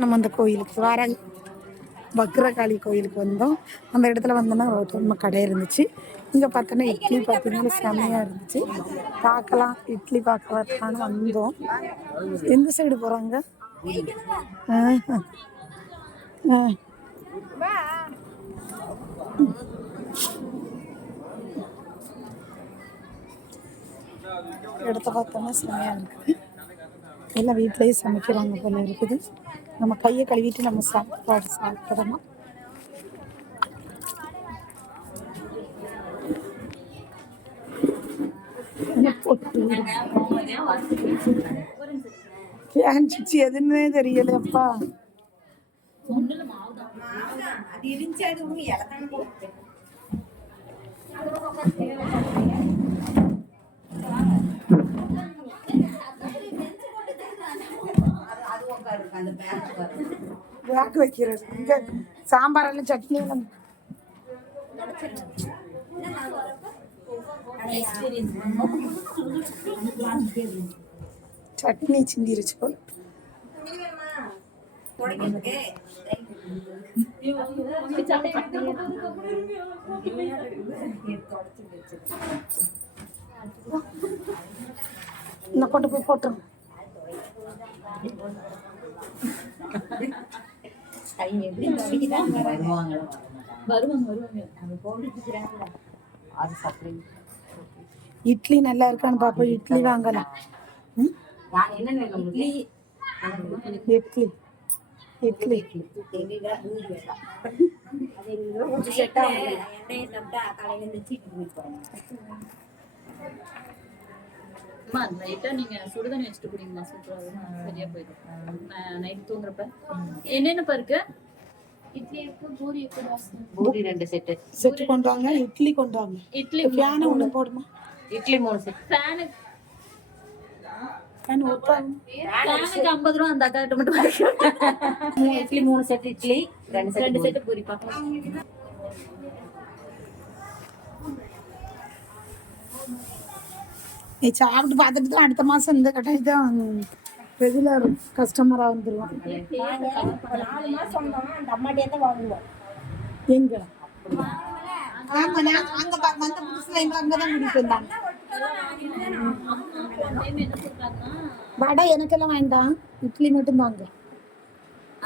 நம்ம அந்த கோயிலுக்கு வாராகி பக்ரகாளி கோயிலுக்கு வந்தோம். அந்த இடத்துல வந்தோன்னா ரொம்ப கடை இருந்துச்சு. இங்கே பார்த்தோன்னா இட்லி பார்த்தீங்கன்னா செம்மையாக இருந்துச்சு. பார்க்கலாம் இட்லி பார்க்க வரலான்னு வந்தோம். எந்த சைடு போகிறாங்க? இடத்த பார்த்தோன்னா செம்மையாக இருக்குது. எல்லாம் வீட்டிலேயே சமைக்கிறாங்க போல இருக்குது. நம்ம கையை கழுவிட்டு நம்ம சாப்பாடு சாப்பிடணும். ஏன் சிச்சி எதுன்னு தெரியலையப்பா. பேக் வைக்கிறது இங்க சாம்பார் எல்லாம் சட்னி எல்லாம் சட்னி சிந்திருச்சு போல. இந்த கொண்டு போய் போட்டுருங்க. இட்லி நல்லா இருக்கான்னு பாப்போம். இட்லி வாங்கலாம். இட்லி இட்லி நீங்க சுடுதண்ணி வச்சுட்டு குடிங்களா? சூப்பரா சரியா போயிடும். நைட் தூங்குறப்ப என்னென்னப்பா இருக்கு? இட்லி இருக்கு, பூரி இருக்கு, பூரி 2 செட் கொண்டு வாங்க. இட்லி கொண்டு வாங்க. இட்லி ஃபேன் ஒன்று போடுமா? இட்லி 3 செட். ஃபேனுக்கு 50 ரூபா. அந்த அக்கா கிட்ட மட்டும் இட்லி 3 செட். இட்லி 2 செட் பூரி பார்க்கலாம். நீ சாப்பிட்டு பார்த்துட்டு தான் அடுத்த மாதம் இந்த கட்டாயி தான் ரெகுலர் கஸ்டமராக வந்துடுவான். 4 மாதம் அந்த அம்மாட்டே தான் வாங்குவோம். எங்கே? ஆமாம், நான் அங்கே வந்த புதுசில் எங்கள் அங்கே தான் குடிட்டு வந்தாங்க. வடை எனக்கெல்லாம் வேண்டாம், இட்லி மட்டும் தாங்க.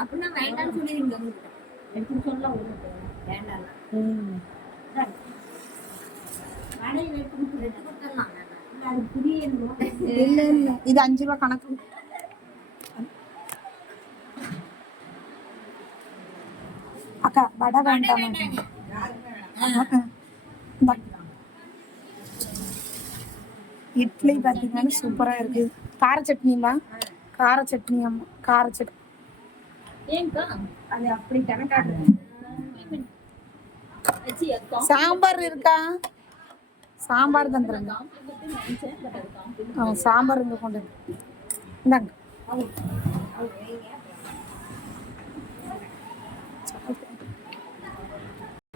அப்படின்னா வேண்டாம்னு சொல்லிடுங்க. எனக்கு சொல்லலாம் வேண்டாம். வடை எடுத்து கொடுத்துடலாம். அது புரிய இல்லை இல்லை, இது 5 ரூபா கணக்கு. அக்கா வடை வேண்டாம். இட்லி பார்த்தீங்கன்னா சூப்பராக இருக்குது. கார சட்னிமா? கார சட்னி. அம்மா கார சட்னி. ஏங்கா அது அப்படி கணக்காடு. சாம்பார் இருக்கா? சாம்பார் தந்துருங்க. சாம்பார் இங்கே கொண்டு இந்தாங்க.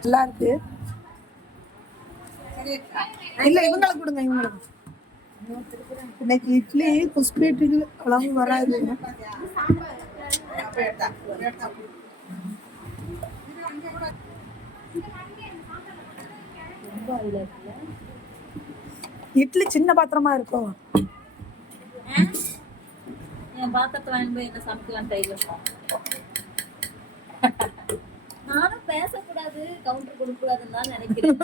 நல்லா இருக்கு. இல்லை இவங்களுக்கு கொடுங்க, இவங்களுக்கு. இன்னைக்கு இட்லி குஸ்பீட்டுக்கு அளவு வராது. இட்லி சின்ன பாத்திரமா இருக்கும். என் பாத்திரத்தை வாங்கி போய் என்ன சமைக்கலாம் டைம். நானும் பேசக்கூடாது, கவுண்டர் கொடுக்க கூடாதுன்னு தான் நினைக்கிறேன்.